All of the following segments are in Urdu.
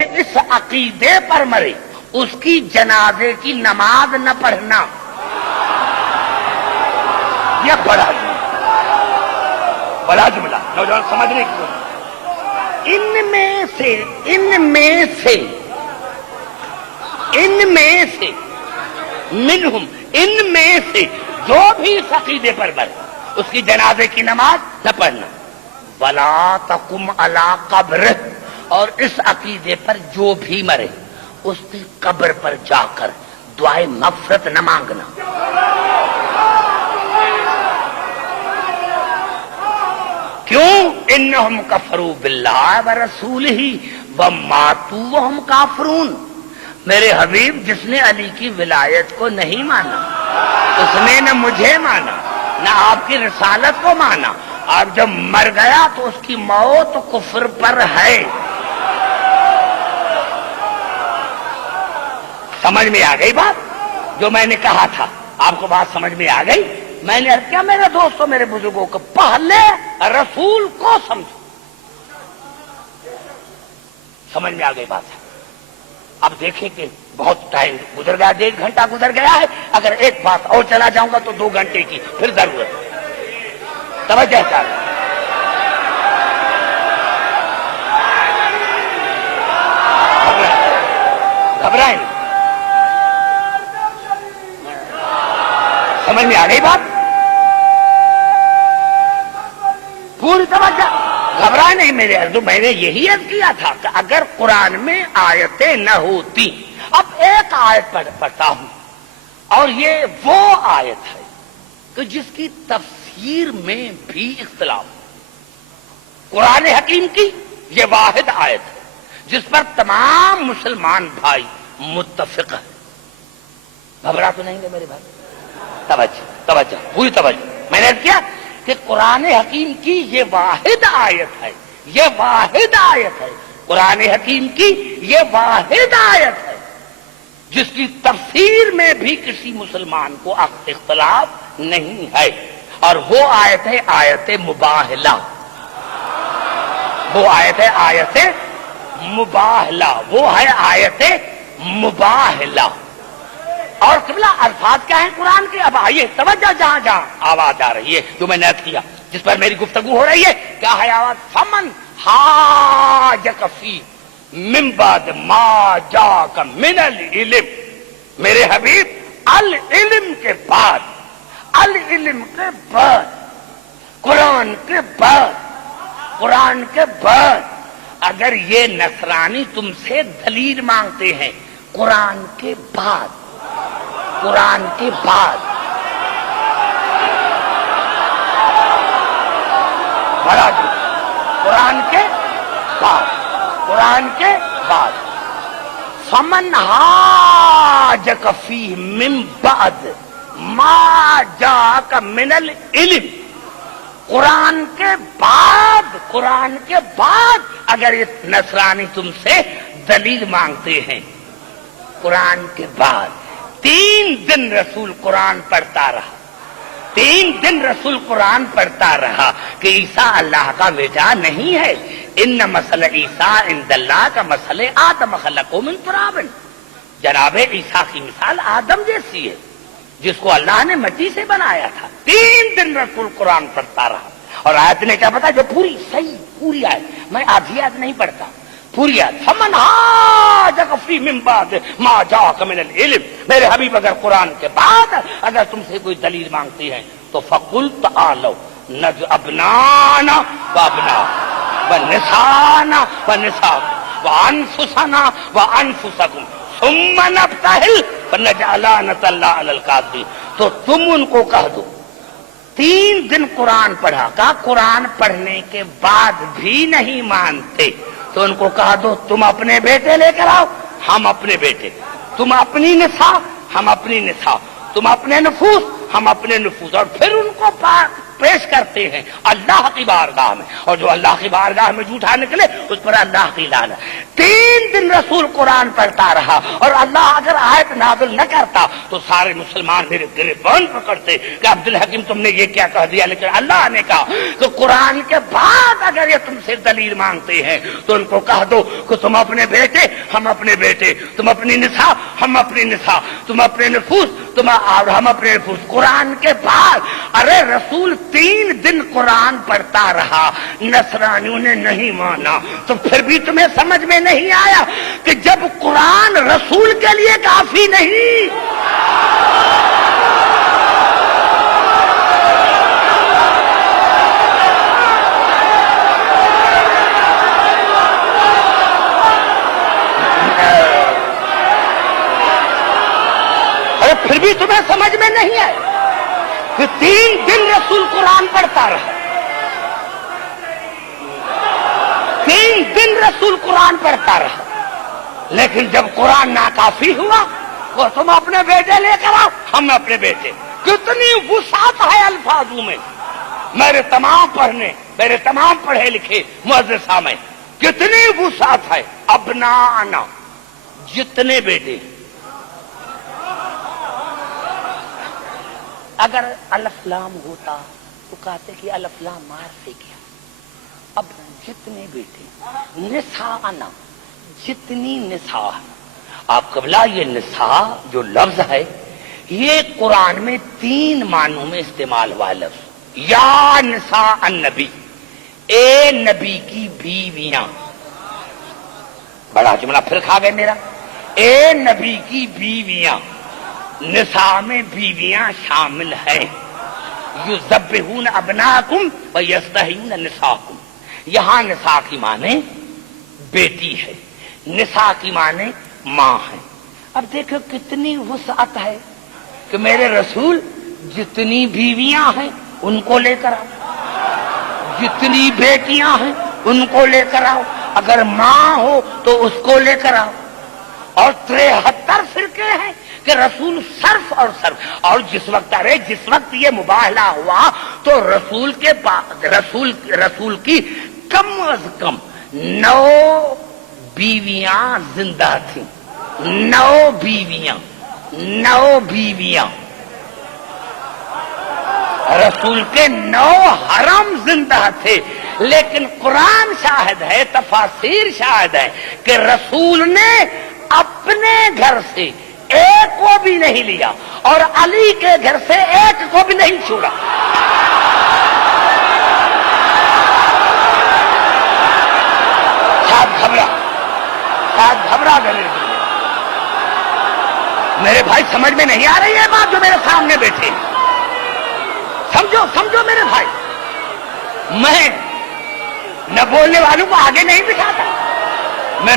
اس عقیدے پر مرے اس کی جنازے کی نماز نہ پڑھنا، یہ بڑا جملہ نوجوان سمجھنے کی ضرورت۔ ان میں سے جو بھی اس عقیدے پر مرے اس کی جنازے کی نماز نہ پڑھنا۔ ولا تقم علی قبر، اور اس عقیدے پر جو بھی مرے اس کی قبر پر جا کر دعائے مغفرت نہ مانگنا۔ کیوں؟ انہم کفروا باللہ ورسولہ وماتوا وہم کافرون۔ میرے حبیب جس نے علی کی ولایت کو نہیں مانا اس نے نہ مجھے مانا نہ آپ کی رسالت کو مانا، اور جب مر گیا تو اس کی موت کفر پر ہے۔ سمجھ میں آ گئی بات؟ جو میں نے کہا تھا آپ کو بات سمجھ میں آ گئی؟ میں نے کیا میرے دوستوں میرے بزرگوں کو پہلے رسول کو سمجھو۔ سمجھ میں آ گئی بات؟ اب دیکھیں کہ بہت ٹائم گزر گیا، 1.5 گھنٹہ گزر گیا ہے، اگر ایک بات اور چلا جاؤں گا تو 2 گھنٹے کی پھر ضرورت ہے۔ توجہ چاہیے۔ گھبرائیں نہیں۔ سمجھ میں آ گئی بات؟ پوری توجہ، گھبرائے نہیں میرے عرض۔ میں نے یہی عرض کیا تھا کہ اگر قرآن میں آیتیں نہ ہوتی، اب ایک آیت پڑھتا ہوں اور یہ وہ آیت ہے کہ جس کی تفسیر میں بھی اختلاف، قرآن حکیم کی یہ واحد آیت ہے جس پر تمام مسلمان بھائی متفق ہیں۔ گھبرا تو نہیں گے میرے بھائی؟ توجہ پوری توجہ۔ میں نے کیا کہ قرآن حکیم کی یہ واحد آیت ہے، یہ واحد آیت ہے، قرآن حکیم کی یہ واحد آیت ہے جس کی تفسیر میں بھی کسی مسلمان کو اختلاف نہیں ہے، اور وہ آیت ہے آیت مباہلہ۔ وہ آیت ہے آیت مباہلہ، وہ ہے آیت مباہلہ۔ اور قبلہ الفاظ کیا ہیں قرآن کے؟ اب آئیے توجہ، جہاں جہاں آواز آ رہی ہے جو میں نے عرض کیا جس پر میری گفتگو ہو رہی ہے، کیا ہے آواز؟ فمن حاجک فی من بعد ما جاک من العلم۔ میرے حبیب العلم کے بعد، العلم کے بعد، قرآن کے بعد، قرآن کے بعد اگر یہ نصرانی تم سے دلیل مانگتے ہیں قرآن کے بعد، قرآن کے بعد، بڑا جو قرآن کے بعد، قرآن کے بعد، فمن حاجک فیہ من بعد ما جاک من العلم۔ قرآن کے بعد، قرآن کے بعد اگر یہ نصرانی تم سے دلیل مانگتے ہیں، قرآن کے بعد 3 دن رسول قرآن پڑھتا رہا، 3 دن رسول قرآن پڑھتا رہا کہ عیسیٰ اللہ کا بیٹا نہیں ہے۔ ان مثل عیسیٰ عند اللہ کا مثل آدم خلقہ من تراب۔ جناب عیسیٰ کی مثال آدم جیسی ہے جس کو اللہ نے مٹی سے بنایا تھا۔ 3 دن رسول قرآن پڑھتا رہا، اور آیت نے کیا بتا جو پوری صحیح پوری آیت، میں آدھی آیت نہیں پڑھتا، پوری آیت۔ فمن حاجک فی من بعد ما جاک من العلم۔ میرے حبیب اگر قرآن کے بعد اگر تم سے کوئی دلیل مانگتی ہیں تو فقل تعالوا ندع ابنانا وابناءکم ونساءنا ونساءکم وانفسنا وانفسکم ثم نبتہل فنجعل لعنۃ اللہ علی الکاذبین۔ تو تم ان کو کہہ دو 3 دن قرآن پڑھا، کہا قرآن پڑھنے کے بعد بھی نہیں مانتے تو ان کو کہا دو تم اپنے بیٹے لے کر آؤ، ہم اپنے بیٹے، تم اپنی نساء ہم اپنی نساء، تم اپنے نفوس ہم اپنے نفوس، اور پھر ان کو پیش کرتے ہیں اللہ کی بارگاہ میں، اور جو اللہ کی بارگاہ میں جھوٹا نکلے اس پر اللہ کی لعنت۔ 3 دن دن رسول قرآن پڑھتا رہا، اور اللہ اگر آیت نازل نہ کرتا تو سارے مسلمان میرے گریبان پکڑتے کہ عبدالحکیم تم نے یہ کیا کہہ دیا، لیکن اللہ نے کہا کہ قرآن کے بعد اگر یہ تم سے دلیل مانگتے ہیں تو ان کو کہہ دو کہ تم اپنے بیٹے ہم اپنے بیٹے، تم اپنی نساء ہم اپنی نساء، تم اپنے نفوس اور ہم اپنے نفوس۔ قرآن کے بعد ارے رسول 3 دن قرآن پڑھتا رہا، نصرانیوں نے نہیں مانا، تو پھر بھی تمہیں سمجھ میں نہیں آیا کہ جب قرآن رسول کے لیے کافی نہیں، پھر بھی تمہیں سمجھ میں نہیں آئے کہ 3 دن رسول قرآن پڑھتا رہا، 3 دن رسول قرآن پڑھتا رہا، لیکن جب قرآن ناکافی ہوا وہ تم اپنے بیٹے لے کر آؤ، ہم اپنے بیٹے۔ کتنی وسعت ہے الفاظوں میں، میرے تمام پڑھے لکھے معززہ میں کتنی وسعت ہے۔ ابنانا، جتنے بیٹے، اگر الف لام ہوتا تو کہتے کہ الف لام مار سے کیا، اب جتنے بیٹے، نساءنا، جتنی نساء۔ آپ قبلہ یہ نساء جو لفظ ہے یہ قرآن میں 3 معنوں میں استعمال ہوا لفظ۔ یا نساء النبی، اے نبی کی بیویاں، بڑا جملہ پھر کھا گئے میرا، اے نبی کی بیویاں، نساء میں بیویاں شامل ہیں۔ یذبحون ابناکم ویستحیون نساکم، یہاں نساء کی معنی بیٹی ہے، نساء کی معنی ماں ہے۔ اب دیکھو کتنی وسعت ہے کہ میرے رسول جتنی بیویاں ہیں ان کو لے کر آؤ، جتنی بیٹیاں ہیں ان کو لے کر آؤ، اگر ماں ہو تو اس کو لے کر آؤ۔ اور 73 فرقے ہیں کہ رسول صرف اور صرف، اور جس وقت یہ مباہلہ ہوا تو رسول کی کم از کم 9 بیویاں زندہ تھیں، 9 بیویاں، رسول کے 9 حرم زندہ تھے، لیکن قرآن شاہد ہے، تفاسیر شاہد ہے کہ رسول نے اپنے گھر سے ایک کو بھی نہیں لیا اور علی کے گھر سے ایک کو بھی نہیں چھوڑا۔ شاید گھبرا گئے میرے بھائی، سمجھ میں نہیں آ رہی ہے بات جو میرے سامنے بیٹھے، سمجھو میرے بھائی، میں نہ بولنے والوں کو آگے نہیں بٹھاتا، میں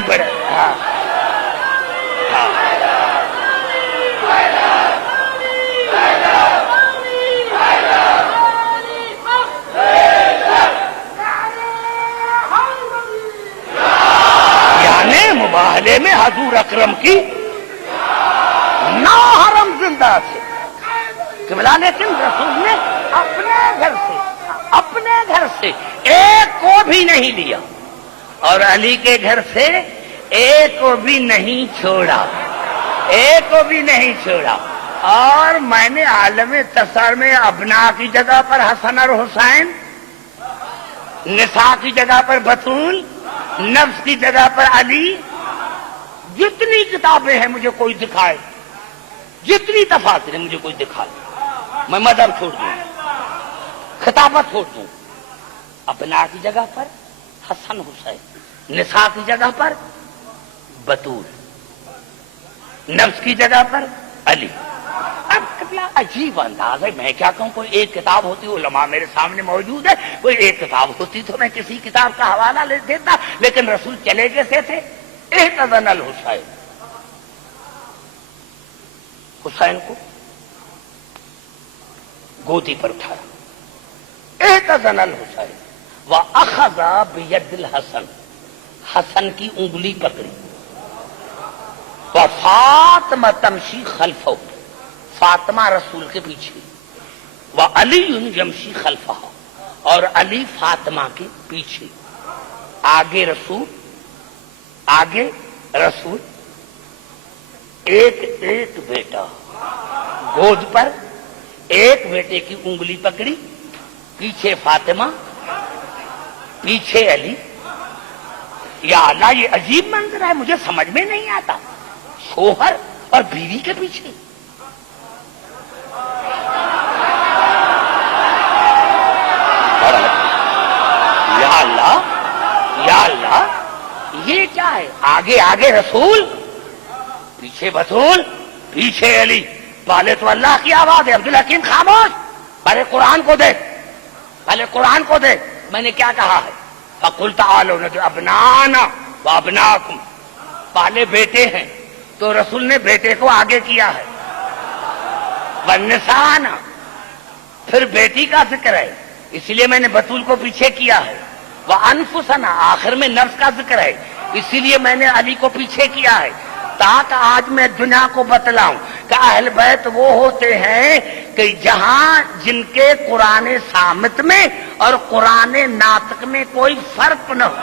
یعنی مباہلے میں حضور اکرم کی 9 حرم زندہ تھے قبلہ، لیکن رسول نے اپنے گھر سے ایک کو بھی نہیں لیا اور علی کے گھر سے ایک کو بھی نہیں چھوڑا، ایک کو بھی نہیں چھوڑا۔ اور میں نے عالم تصور میں ابنا کی جگہ پر حسن اور حسین، نساء کی جگہ پر بطول، نفس کی جگہ پر علی، جتنی کتابیں ہیں مجھے کوئی دکھائے، جتنی تفاسیر ہیں مجھے کوئی دکھائے، میں مذہب چھوڑ دوں، خطابت چھوڑ دوں۔ ابنا کی جگہ پر حسن حسین، نساء کی جگہ پر بطول، نفس کی جگہ پر علی۔ اب کتنا عجیب انداز ہے، میں کیا کہوں، کوئی ایک کتاب ہوتی، علماء میرے سامنے موجود ہے، کوئی ایک کتاب ہوتی تو میں کسی کتاب کا حوالہ لے دیتا، لیکن رسول چلے کیسے تھے؟ احتضن الحسین، حسین کو گودی پر اٹھایا، احتضن الحسین واخذ بید الحسن، حسن کی انگلی پکڑی، وفاطمہ تمشی خلفہ، فاطمہ رسول کے پیچھے، وعلی یمشی خلفہ، اور علی فاطمہ کے پیچھے، آگے رسول، آگے رسول ایک ایک بیٹا گود پر، ایک بیٹے کی انگلی پکڑی، پیچھے فاطمہ، پیچھے علی. یا اللہ یہ عجیب منظر ہے، مجھے سمجھ میں نہیں آتا. شوہر اور بیوی کے پیچھے. یا اللہ یا اللہ، یہ کیا ہے؟ آگے آگے رسول، پیچھے بطول، پیچھے علی. پہلے تو اللہ کی آواز ہے. عبدالحکیم خاموش، پہلے قرآن کو دیکھ، پہلے قرآن کو دیکھ. میں نے کیا کہا ہے؟ فَقُلْ تَعَالَوْا نَدْعُ أَبْنَاءَنَا وَأَبْنَاءَكُمْ. پہلے بیٹے ہیں تو رسول نے بیٹے کو آگے کیا ہے. وَالنِّسَاءَنَا، پھر بیٹی کا ذکر ہے، اس لیے میں نے بطول کو پیچھے کیا ہے. وَأَنفُسَنَا، آخر میں نفس کا ذکر ہے، اسی لیے میں نے علی کو پیچھے کیا ہے. تاکہ آج میں دنیا کو بتلاؤں کہ اہل بیت وہ ہوتے ہیں کہ جہاں جن کے قرآن صامت میں اور قرآن ناطق میں کوئی فرق نہ ہو.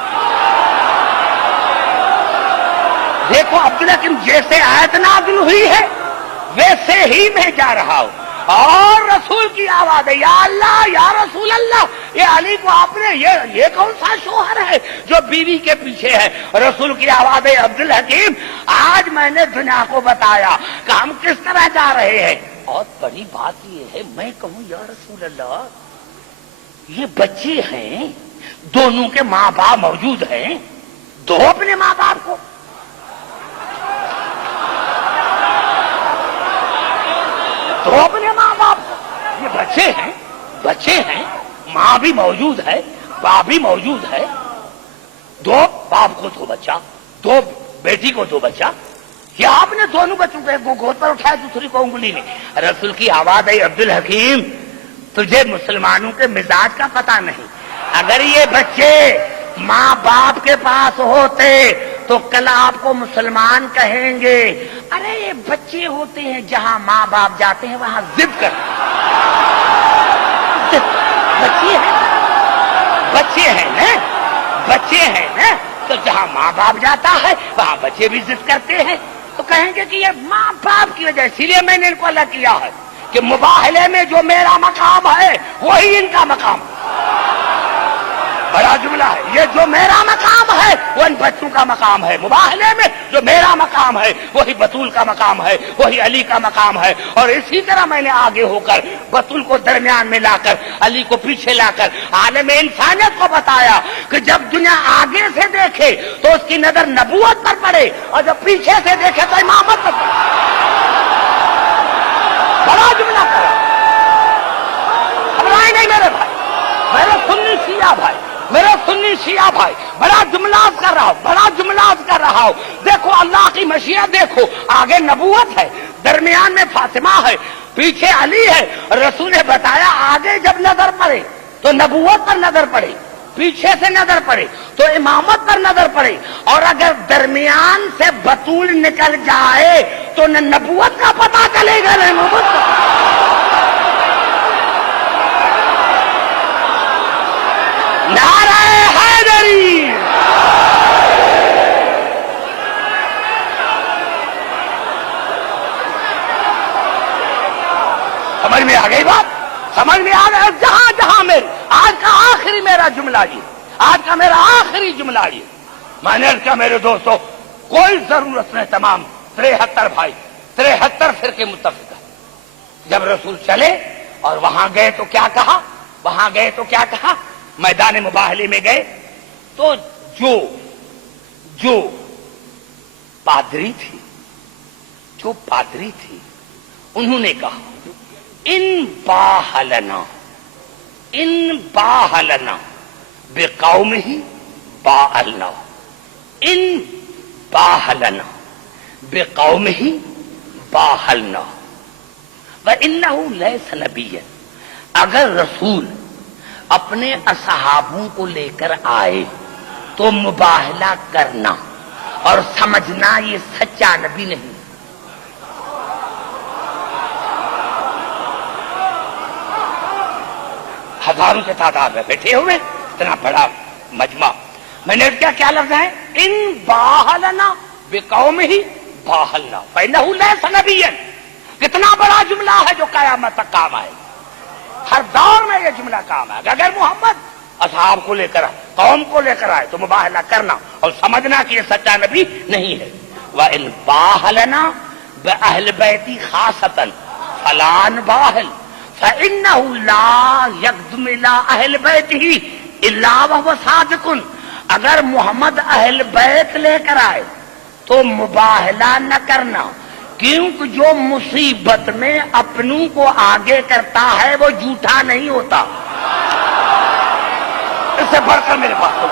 دیکھو عبدالحکیم، جیسے آیت نازل ہوئی ہے ویسے ہی میں جا رہا ہوں، اور رسول کی آواز ہے یا اللہ یا رسول اللہ. یہ علی کو آپ نے یہ کون سا شوہر ہے جو بیوی کے پیچھے ہے؟ رسول کی آواز ہے عبدالحکیم، آج میں نے دنیا کو بتایا کہ ہم کس طرح جا رہے ہیں. اور بڑی بات یہ ہے، میں کہوں یا رسول اللہ، یہ بچے ہیں، دونوں کے ماں باپ موجود ہیں، دو اپنے ماں باپ کو. تو اپنے ماں باپ کو، یہ بچے ہیں، ماں بھی موجود ہے، باپ بھی موجود ہے. دو باپ کو دو بچہ، دو بیٹی کو دو بچہ. یا آپ نے دونوں بچوں کو ایک کو گود پر اٹھایا، دوسری کو انگلی میں. رسول کی آواز ہے عبدالحکیم، تجھے مسلمانوں کے مزاج کا پتہ نہیں. اگر یہ بچے ماں باپ کے پاس ہوتے تو کل آپ کو مسلمان کہیں گے. ارے یہ بچے ہوتے ہیں، جہاں ماں باپ جاتے ہیں وہاں ضد کرتے ہیں. بچے ہیں نا، تو جہاں ماں باپ جاتا ہے وہاں بچے بھی ضد کرتے ہیں. تو کہیں گے کہ یہ ماں باپ کی وجہ. اسی لیے میں نے ان کو اللہ کیا ہے کہ مباہلے میں جو میرا مقام ہے وہی ان کا مقام. بڑا جملہ ہے یہ، جو میرا مقام ہے وہ ان بچوں کا مقام ہے. مباہلے میں جو میرا مقام ہے وہی بطول کا مقام ہے، وہی علی کا مقام ہے. اور اسی طرح میں نے آگے ہو کر بطول کو درمیان میں لا کر، علی کو پیچھے لا کر عالم انسانیت کو بتایا کہ جب دنیا آگے سے دیکھے تو اس کی نظر نبوت پر پڑے، اور جب پیچھے سے دیکھے تو امامت پر پڑے. بڑا جملہ کرا. گھبرائے نہیں میرے بھائی، میرے سنی شیعہ بھائی، میرے سنی شیعہ بھائی، بڑا جملات کر رہا ہوں. دیکھو اللہ کی مشیت دیکھو، آگے نبوت ہے، درمیان میں فاطمہ ہے، پیچھے علی ہے. رسول نے بتایا آگے جب نظر پڑے تو نبوت پر نظر پڑے، پیچھے سے نظر پڑے تو امامت پر نظر پڑے. اور اگر درمیان سے بطول نکل جائے تو نہ نبوت کا پتہ چلے گا نہ نبوت کا. نعرہ حیدری. سمجھ میں آ گئی بات؟ سمجھ میں آ گیا؟ جہاں جہاں میں آج کا آخری میرا جملہ یہ، آج کا میرا آخری جملہ یہ. میں نے کہا میرے دوستو، کوئی ضرورت نہیں، تمام 73 بھائی 73 فرقے متفق ہیں. جب رسول چلے اور وہاں گئے تو کیا کہا؟ میدان مباہلے میں گئے تو جو پادری تھی انہوں نے کہا ان باہلنا بقومہ باہلنا، ان باہلنا بقومہ باہلنا وانہ لیس نبیا. اگر رسول اپنے اصحابوں کو لے کر آئے تو مباہلہ کرنا اور سمجھنا یہ سچا نبی نہیں. ہزاروں کے تعداد میں بیٹھے ہوئے، اتنا بڑا مجمع. میں نے کیا لفظ ہے؟ ان باہلنا بقومہ باہلنا فإنہ لیس نبیا. کتنا بڑا جملہ ہے جو قیامت تک کام آئے. ہر دور میں یہ جملہ کام آئے گا. اگر محمد اصحاب کو لے کر آئے, قوم کو لے کر آئے, تو مباہلہ کرنا اور سمجھنا کہ یہ سچا نبی نہیں ہے. وَإِن بَاهَلَنَا بِأَهْلِ بَيْتِ خَاصَةً فَلَا نُبَاهِلْ فَإِنَّهُ لَا يَقْدُمُ إِلَىٰ أَهْلِ بَيْتِهِ إِلَّا وَهُوَ صَادِقٌ. اگر محمد اہل بیت لے کر آئے تو مباہلہ نہ کرنا, کیونکہ جو مصیبت میں اپنوں کو آگے کرتا ہے وہ جھوٹا نہیں ہوتا. اس سے بڑھ کر میرے پاس تو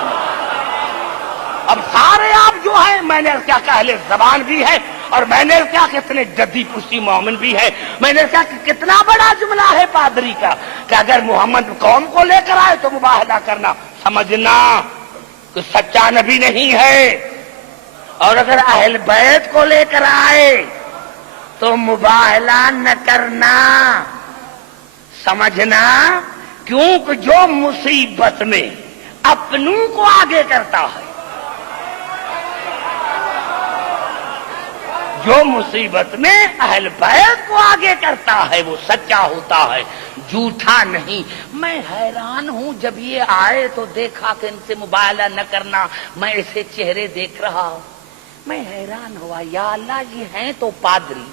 اب سارے آپ جو ہیں, میں نے کیا کہ اہل زبان بھی ہے, اور میں نے کیا کہ اتنے جدی پشتی مومن بھی ہے. میں نے کہا کہ کتنا بڑا جملہ ہے پادری کا کہ اگر محمد قوم کو لے کر آئے تو مباہلہ کرنا, سمجھنا کہ سچا نبی نہیں ہے. اور اگر اہل بیت کو لے کر آئے تو مباہلہ نہ کرنا, سمجھنا کیونکہ جو مصیبت میں اپنوں کو آگے کرتا ہے, جو مصیبت میں اہل بیت کو آگے کرتا ہے وہ سچا ہوتا ہے, جھوٹا نہیں. میں حیران ہوں جب یہ آئے تو دیکھا کہ ان سے مباہلہ نہ کرنا, میں ایسے چہرے دیکھ رہا ہوں, میں حیران ہوا یا اللہ یہ ہیں تو پادری,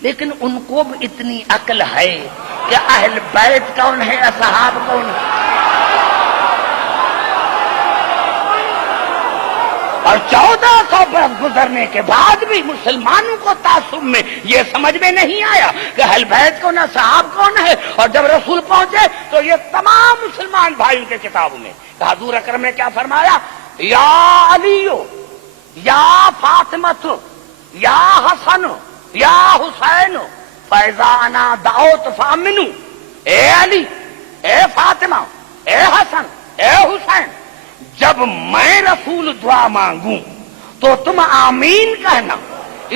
لیکن ان کو بھی اتنی عقل ہے کہ اہل بیت کون ہے, اصحاب کون ہے. اور 1400 برس گزرنے کے بعد بھی مسلمانوں کو تعصب میں یہ سمجھ میں نہیں آیا کہ اہل بیت کون ہے, صحاب کون ہے. اور جب رسول پہنچے تو یہ تمام مسلمان بھائیوں کے کتابوں میں حضور اکرم نے کیا فرمایا, یا علیو یا فاطمۃ یا حسن یا حسین فاذا انا دعوت فامنوا. اے علی, اے فاطمہ, اے حسن, اے حسین, جب میں رسول دعا مانگوں تو تم آمین کہنا,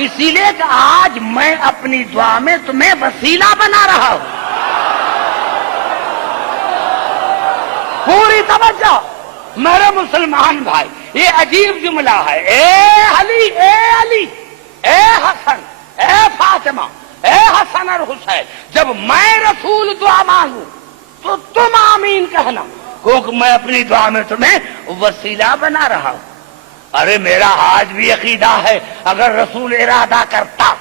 اسی لیے کہ آج میں اپنی دعا میں تمہیں وسیلہ بنا رہا ہوں. پوری توجہ میرے مسلمان بھائی, یہ عجیب جملہ ہے. اے علی, اے علی, اے حسن, اے فاطمہ, اے حسن اور حسین, جب میں رسول دعا مانگوں تو تم آمین کہنا, کیونکہ میں اپنی دعا میں تمہیں وسیلہ بنا رہا ہوں. ارے میرا آج بھی عقیدہ ہے اگر رسول ارادہ کرتا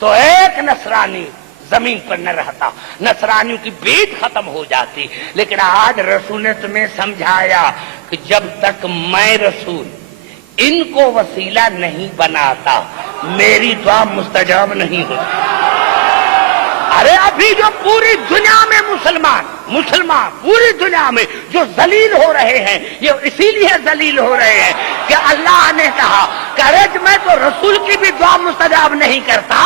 تو ایک نصرانی زمین پر نہ رہتا, نصرانیوں کی بھیڑ ختم ہو جاتی. لیکن آج رسول نے تمہیں سمجھایا کہ جب تک میں رسول ان کو وسیلہ نہیں بناتا میری دعا مستجاب نہیں ہوتی. ارے ابھی جو پوری دنیا میں مسلمان پوری دنیا میں جو ذلیل ہو رہے ہیں, یہ اسی لیے ذلیل ہو رہے ہیں کہ اللہ نے کہا کہ میں تو رسول کی بھی دعا مستجاب نہیں کرتا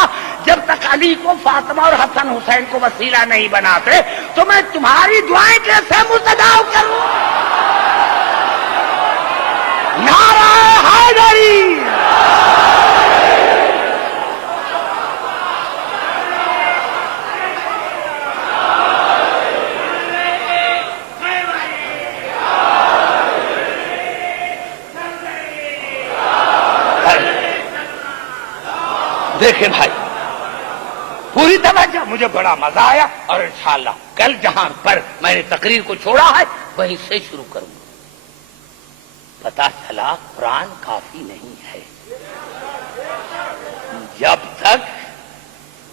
جب تک علی کو, فاطمہ اور حسن حسین کو وسیلہ نہیں بناتے, تو میں تمہاری دعائیں کیسے مستجاب کروں. نعرہ حیدری. دیکھیں بھائی پوری توجہ, مجھے بڑا مزہ آیا, اور انشاءاللہ کل جہاں پر میں نے تقریر کو چھوڑا ہے وہیں سے شروع کروں گا. پتا چلا قرآن کافی نہیں ہے جب تک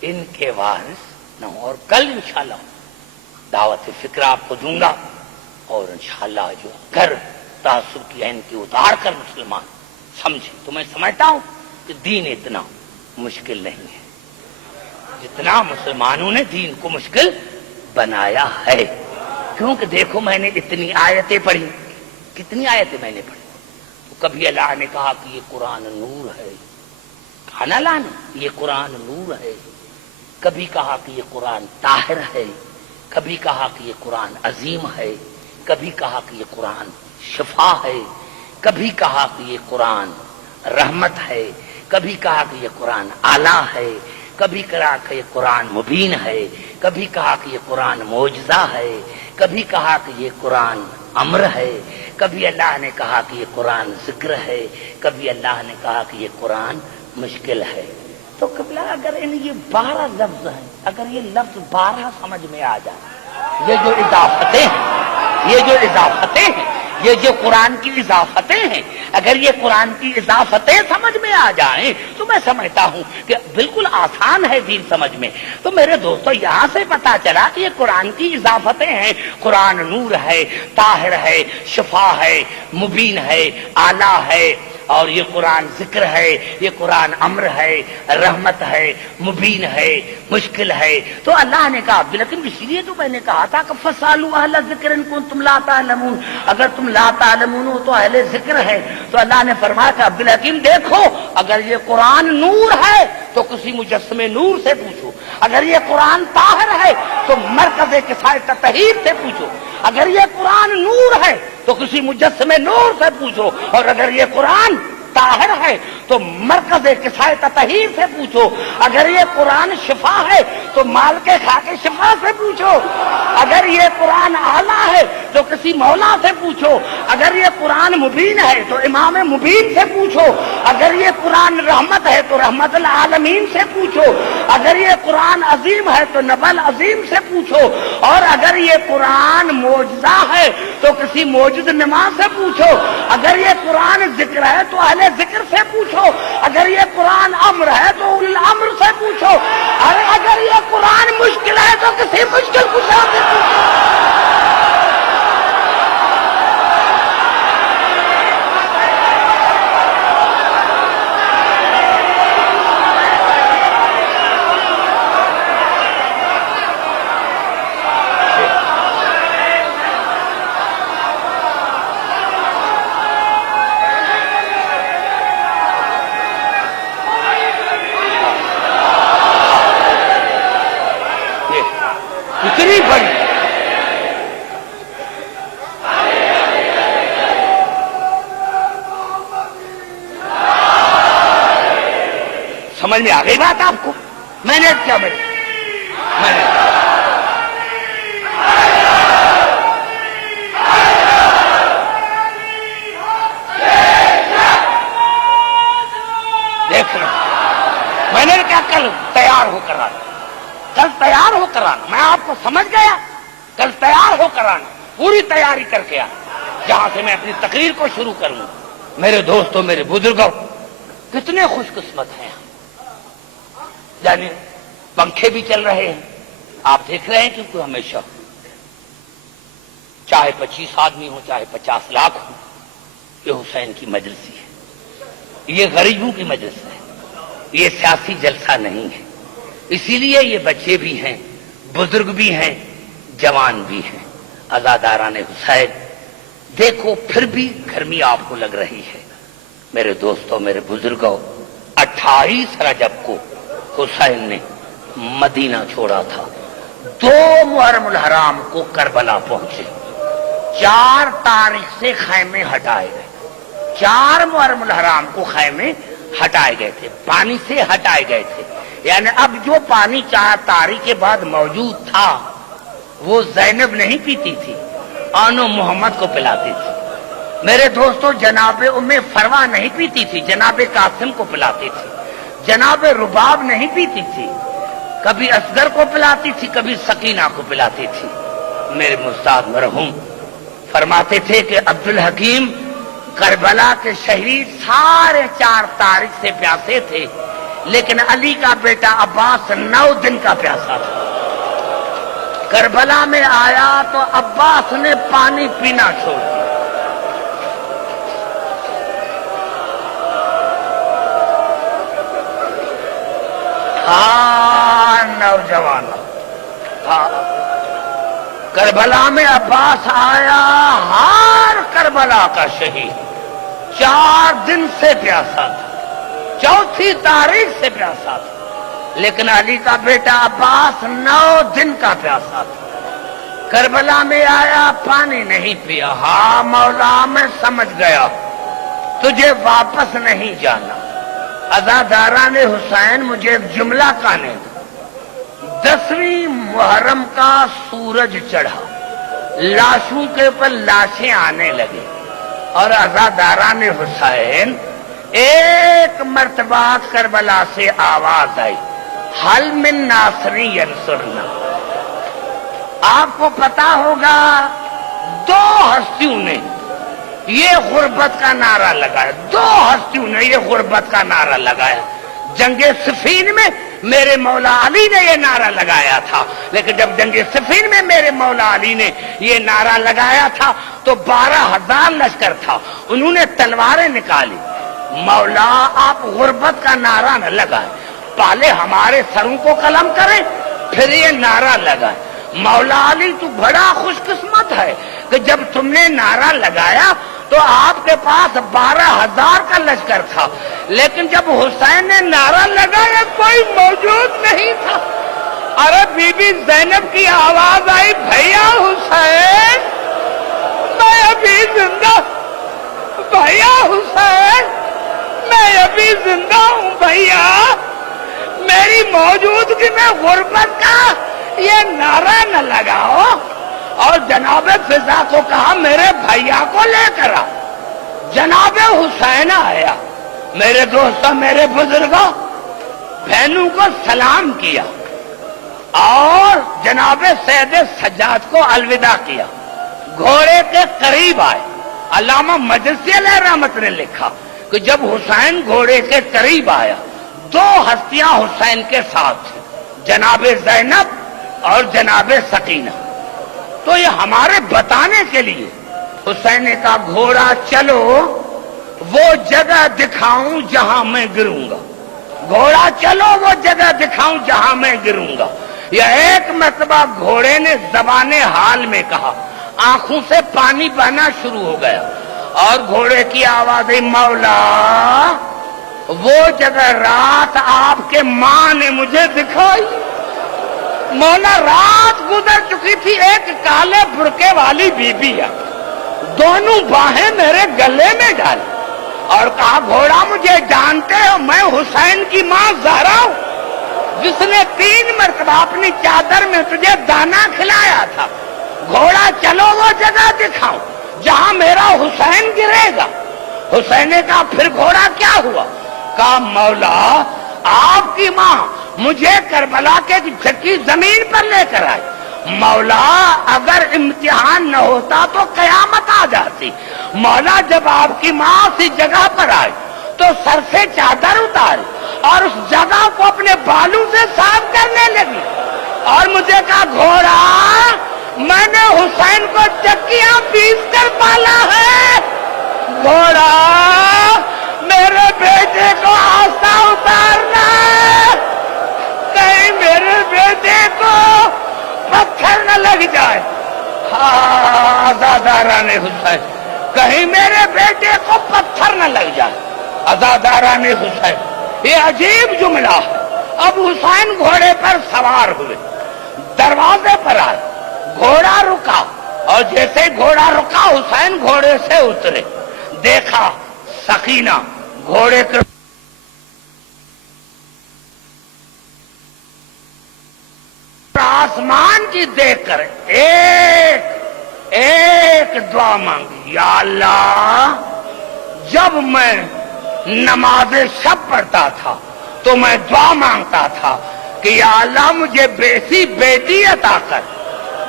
ان کے وارث نہ ہو. اور کل انشاءاللہ دعوت فکر آپ کو دوں گا, اور انشاءاللہ جو کر تعصب کی عین کی اتار کر مسلمان سمجھے. تو میں سمجھتا ہوں کہ دین اتنا مشکل نہیں ہے جتنا مسلمانوں نے دین کو مشکل بنایا ہے. کیونکہ دیکھو میں نے اتنی آیتیں پڑھی, کتنی آیتیں میں نے پڑھی, تو کبھی اللہ نے کہا کہ یہ قرآن نور ہے, کہا نا اللہ نے یہ قرآن نور ہے, کبھی کہا کہ یہ قرآن طاہر ہے, کبھی کہا کہ یہ قرآن عظیم ہے, کبھی کہا کہ یہ قرآن شفا ہے, کبھی کہا کہ یہ قرآن رحمت ہے, کبھی کہا کہ یہ قرآن اعلیٰ ہے, کبھی کہا کہ یہ قرآن مبین ہے, کبھی کہا کہ یہ قرآن معجزہ ہے, کبھی کہا کہ یہ قرآن امر ہے, کبھی اللہ نے کہا کہ یہ قرآن ذکر ہے, کبھی اللہ نے کہا کہ یہ قرآن مشکل ہے. تو قبلہ اگر ان یہ 12 لفظ ہیں، اگر یہ لفظ 12 سمجھ میں آ جائے، یہ جو اضافتیں ہیں، یہ جو قرآن کی اضافتیں ہیں، اگر یہ قرآن کی اضافتیں سمجھ میں آ جائیں تو میں سمجھتا ہوں کہ بالکل آسان ہے دین سمجھ میں. تو میرے دوستو یہاں سے پتا چلا کہ یہ قرآن کی اضافتیں ہیں. قرآن نور ہے، طاہر ہے، شفا ہے، مبین ہے، اعلیٰ ہے، اور یہ قرآن ذکر ہے، یہ قرآن امر ہے، رحمت ہے، مبین ہے، مشکل ہے. تو اللہ نے کہا لیکن اس لیے تو میں نے کہا تھا کہ فَاسْأَلُوا أَهْلَ الذِّكْرِ إِن كُنتُمْ لَا تَعْلَمُونَ، اگر تم لا تعلمون ہو تو اہل ذکر ہے. تو اللہ نے فرمایا کہ عبدالحکیم دیکھو، اگر یہ قرآن نور ہے تو کسی مجسمے نور سے پوچھو، اگر یہ قرآن طاہر ہے تو مرکز کسائے تطہیر سے پوچھو، اگر یہ قرآن نور ہے تو کسی مجسمے نور سے پوچھو، اور اگر یہ قرآن طاہر ہے تو مرکز کسائے تطہیر سے پوچھو، اگر یہ قرآن شفا ہے تو مالک خاک شفا سے پوچھو، اگر یہ قرآن اعلیٰ ہے تو کسی مولا سے پوچھو، اگر یہ قرآن مبین ہے تو امام مبین سے پوچھو، اگر یہ قرآن رحمت ہے تو رحمت العالمین سے پوچھو، اگر یہ قرآن عظیم ہے تو نبل عظیم سے پوچھو، اور اگر یہ قرآن معجزہ ہے تو کسی معجز نما سے پوچھو، اگر یہ قرآن ذکر ہے تو اہل ذکر سے پوچھو، اگر یہ قرآن امر ہے تو اول الامر سے پوچھو، اور اگر یہ قرآن مشکل ہے تو کسی مشکل کشا سے پوچھو. اتنی بڑی سمجھ میں آ گئی بات آپ کو؟ میں نے کیا میں نے دیکھنا، میں نے کیا کل تیار ہو کر آنا، میں آپ کو سمجھ گیا، کل تیار ہو کر آنا، پوری تیاری کر کے آنا، جہاں سے میں اپنی تقریر کو شروع کروں. میرے دوستوں، میرے بزرگوں، کتنے خوش قسمت ہیں، یعنی پنکھے بھی چل رہے ہیں، آپ دیکھ رہے ہیں کیونکہ ہمیشہ چاہے 25 آدمی ہو چاہے 50 لاکھ ہو، یہ حسین کی مجلسی ہے، یہ غریبوں کی مجلس ہے، یہ سیاسی جلسہ نہیں ہے. اسی لیے یہ بچے بھی ہیں، بزرگ بھی ہیں، جوان بھی ہیں، عزاداران حسین. دیکھو پھر بھی گرمی آپ کو لگ رہی ہے. میرے دوستوں، میرے بزرگوں، 28 رجب کو حسین نے مدینہ چھوڑا تھا، 2 محرم الحرام کو کربلا پہنچے، 4 تاریخ سے خیمے ہٹائے گئے، 4 محرم الحرام کو خیمے ہٹائے گئے تھے، پانی سے ہٹائے گئے تھے. یعنی اب جو پانی 4 تاریخ کے بعد موجود تھا وہ زینب نہیں پیتی تھی، آنو محمد کو پلاتی تھی. میرے دوستو، جناب ام فروا نہیں پیتی تھی، جناب قاسم کو پلاتی تھی. جناب رباب نہیں پیتی تھی، کبھی اصغر کو پلاتی تھی، کبھی سکینہ کو پلاتی تھی. میرے مستاد مرحوم فرماتے تھے کہ عبدالحکیم کربلا کے شہید سارے 4 تاریخ سے پیاسے تھے، لیکن علی کا بیٹا عباس 9 دن کا پیاسا تھا. کربلا میں آیا تو عباس نے پانی پینا چھوڑ دیا. نوجوان کربلا میں عباس آیا، ہر کربلا کا شہید 4 دن سے پیاسا تھا، 4 تاریخ سے پیاسا تھا، لیکن علی کا بیٹا عباس 9 دن کا پیاسا تھا. کربلا میں آیا، پانی نہیں پیا. ہاں مولا، میں سمجھ گیا تجھے واپس نہیں جانا. عزاداران حسین، مجھے ایک جملہ کہنے دو. 10ویں محرم کا سورج چڑھا، لاشوں کے اوپر لاشیں آنے لگے، اور عزاداران حسین ایک مرتبہ کربلا سے آواز آئی، حل من ناصری ینصرنا۔ آپ کو پتا ہوگا دو ہستیوں نے یہ غربت کا نعرہ لگایا، دو ہستیوں نے یہ غربت کا نعرہ لگایا۔ جنگ صفین میں میرے مولا علی نے یہ نعرہ لگایا تھا، لیکن جب جنگ صفین میں میرے مولا علی نے یہ نعرہ لگایا تھا تو 12,000 لشکر تھا، انہوں نے تلواریں نکالی۔ مولا آپ غربت کا نعرہ نہ لگائیں، پہلے ہمارے سروں کو قلم کریں پھر یہ نعرہ لگائیں۔ مولا علی تو بڑا خوش قسمت ہے کہ جب تم نے نعرہ لگایا تو آپ کے پاس 12,000 کا لشکر تھا، لیکن جب حسین نے نعرہ لگایا کوئی موجود نہیں تھا۔ ارے بی بی زینب کی آواز آئی، بھیا حسین میں ابھی زندہ، بھیا حسین میں ابھی زندہ ہوں، بھیا میری موجودگی میں غربت کا یہ نعرہ نہ لگاؤ۔ اور جناب فضا کو کہا میرے بھیا کو لے کر آ۔ جناب حسین آیا، میرے دوستوں میرے بزرگوں بہنوں کو سلام کیا اور جناب سید سجاد کو الوداع کیا، گھوڑے کے قریب آئے۔ علامہ مجلسی علیہ رحمت نے لکھا کہ جب حسین گھوڑے کے قریب آیا دو ہستیاں حسین کے ساتھ تھیں، جناب زینب اور جناب سکینہ۔ تو یہ ہمارے بتانے کے لیے حسین نے کہا گھوڑا چلو وہ جگہ دکھاؤں جہاں میں گروں گا، گھوڑا چلو وہ جگہ دکھاؤں جہاں میں گروں گا۔ یہ ایک مرتبہ گھوڑے نے زبان حال میں کہا، آنکھوں سے پانی بہنا شروع ہو گیا اور گھوڑے کی آواز آئی، مولا وہ جگہ رات آپ کے ماں نے مجھے دکھائی۔ مولا رات گزر چکی تھی، ایک کالے برقے والی بی بی ہے، دونوں باہیں میرے گلے میں ڈالی اور کہا گھوڑا مجھے جانتے ہو میں حسین کی ماں زہرا ہوں، جس نے 3 مرتبہ اپنی چادر میں تجھے دانا کھلایا تھا۔ گھوڑا چلو وہ جگہ دکھاؤں جہاں میرا حسین گرے گا۔ حسین نے کہا پھر گھوڑا کیا ہوا؟ کہا مولا آپ کی ماں مجھے کربلا کے چھٹی زمین پر لے کر آئی، مولا اگر امتحان نہ ہوتا تو قیامت آ جاتی۔ مولا جب آپ کی ماں اسی جگہ پر آئی تو سر سے چادر اتاری اور اس جگہ کو اپنے بالوں سے صاف کرنے لگی اور مجھے کہا گھوڑا میں نے حسین کو چکیاں پیس کر پالا ہے، گھوڑا میرے بیٹے کو آستہ اتارنا، کہیں میرے بیٹے کو پتھر نہ لگ جائے۔ آزاداران حسین، کہیں میرے بیٹے کو پتھر نہ لگ جائے۔ آزاداران حسین، یہ عجیب جملہ ہے۔ اب حسین گھوڑے پر سوار ہوئے، دروازے پر آئے، گھوڑا رکا اور جیسے گھوڑا رکا حسین گھوڑے سے اترے، دیکھا سکینہ گھوڑے کے آسمان کی دیکھ کر ایک دعا مانگی، یا اللہ جب میں نماز شب پڑھتا تھا تو میں دعا مانگتا تھا کہ یا اللہ مجھے بیسی بیٹی عطا کر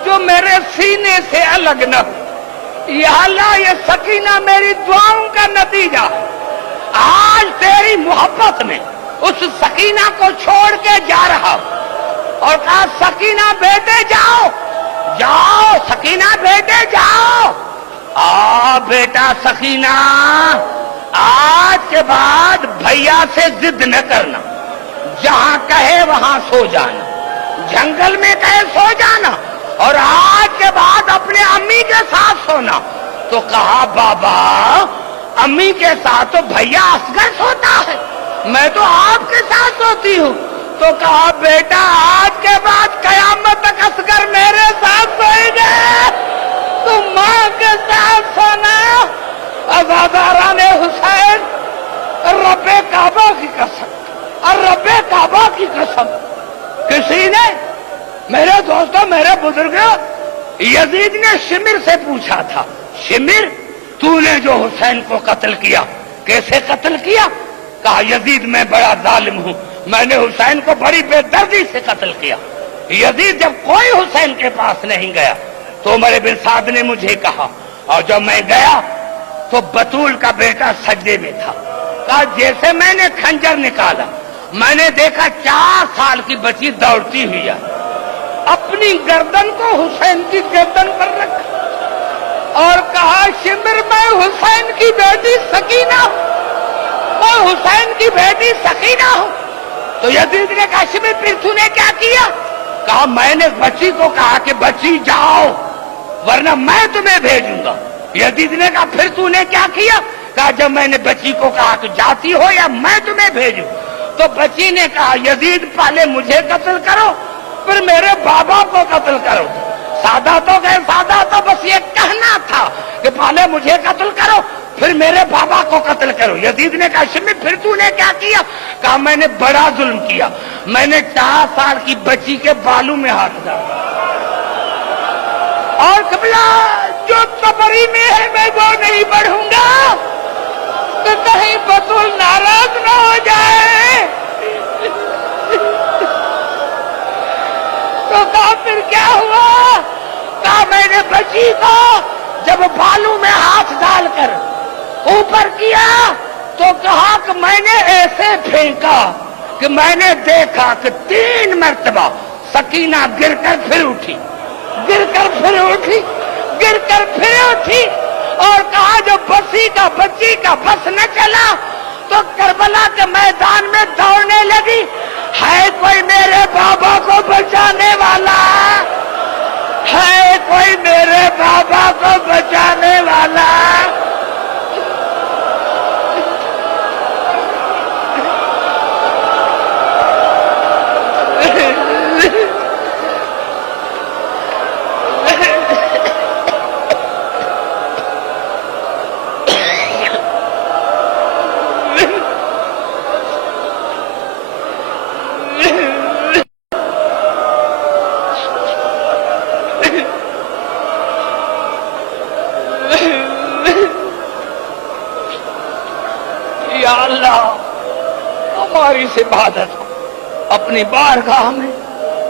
جو میرے سینے سے الگ نہ ہو۔ یا اللہ یہ سکینہ میری دعاؤں کا نتیجہ ہے، آج تیری محبت میں اس سکینہ کو چھوڑ کے جا رہا ہوں۔ اور کہا سکینہ بیٹے جاؤ جاؤ، سکینہ بیٹے جاؤ۔ بیٹا سکینہ آج کے بعد بھیا سے ضد نہ کرنا، جہاں کہے وہاں سو جانا، جنگل میں کہے سو جانا، اور آج کے بعد اپنے امی کے ساتھ سونا۔ تو کہا بابا امی کے ساتھ تو بھیا اصغر سوتا ہے، میں تو آپ کے ساتھ سوتی ہوں۔ تو کہا بیٹا آج کے بعد قیامت تک اصغر میرے ساتھ سوئے گا، تم ماں کے ساتھ سونا۔ آزاداران حسین، رب کعبہ کی قسم اور رب کعبہ کی قسم، کسی نے میرے دوستوں میرے بزرگوں یزید نے شمر سے پوچھا تھا، شمر تو نے جو حسین کو قتل کیا کیسے قتل کیا؟ کہا یزید میں بڑا ظالم ہوں، میں نے حسین کو بڑی بے دردی سے قتل کیا۔ یزید جب کوئی حسین کے پاس نہیں گیا تو عمر بن سعد نے مجھے کہا، اور جب میں گیا تو بطول کا بیٹا سجدے میں تھا۔ کہا جیسے میں نے خنجر نکالا میں نے دیکھا 4 سال کی بچی دوڑتی ہوئی ہے، اپنی گردن کو حسین کی گردن پر رکھا اور کہا شمر میں حسین کی بیٹی سکینہ ہوں، میں حسین کی بیٹی سکینہ ہوں۔ تو یزید نے کہا شمر پھر تو نے کیا کیا؟ کہا میں نے بچی کو کہا کہ بچی جاؤ ورنہ میں تمہیں بھیجوں گا۔ یزید نے کہا پھر تو نے کیا کیا؟ کہا جب میں نے بچی کو کہا کہ جاتی ہو یا میں تمہیں بھیجوں، تو بچی نے کہا یزید پہلے مجھے قتل کرو پھر میرے بابا کو قتل کرو۔ سادہ تو گئے، سادہ تو بس یہ کہنا تھا کہ پہلے مجھے قتل کرو پھر میرے بابا کو قتل کرو۔ یزید نے کہا شمی پھر تو نے کیا کیا؟ کہا میں نے بڑا ظلم کیا، میں نے 4 سال کی بچی کے بالوں میں ہاتھ ڈالا، اور قبلہ جو قبری میں ہے میں وہ نہیں بڑھوں گا کہ کہیں بطول ناراض نہ ہو جائے۔ تو کہا پھر کیا ہوا؟ کہا میں نے بچی کو جب بالوں میں ہاتھ ڈال کر اوپر کیا تو کہا کہ میں نے ایسے پھینکا کہ میں نے دیکھا کہ 3 مرتبہ سکینہ گر کر پھر اٹھی، گر کر پھر اٹھی، گر کر پھر اٹھی، اور کہا جو بچی کا بس نہ چلا تو کربلا کے میدان میں دوڑنے لگی، ہے کوئی میرے بابا کو بچانے والا؟ ہے کوئی میرے بابا کو بچانے والا؟ یا اللہ ہماری عبادت کو اپنی بارگاہ میں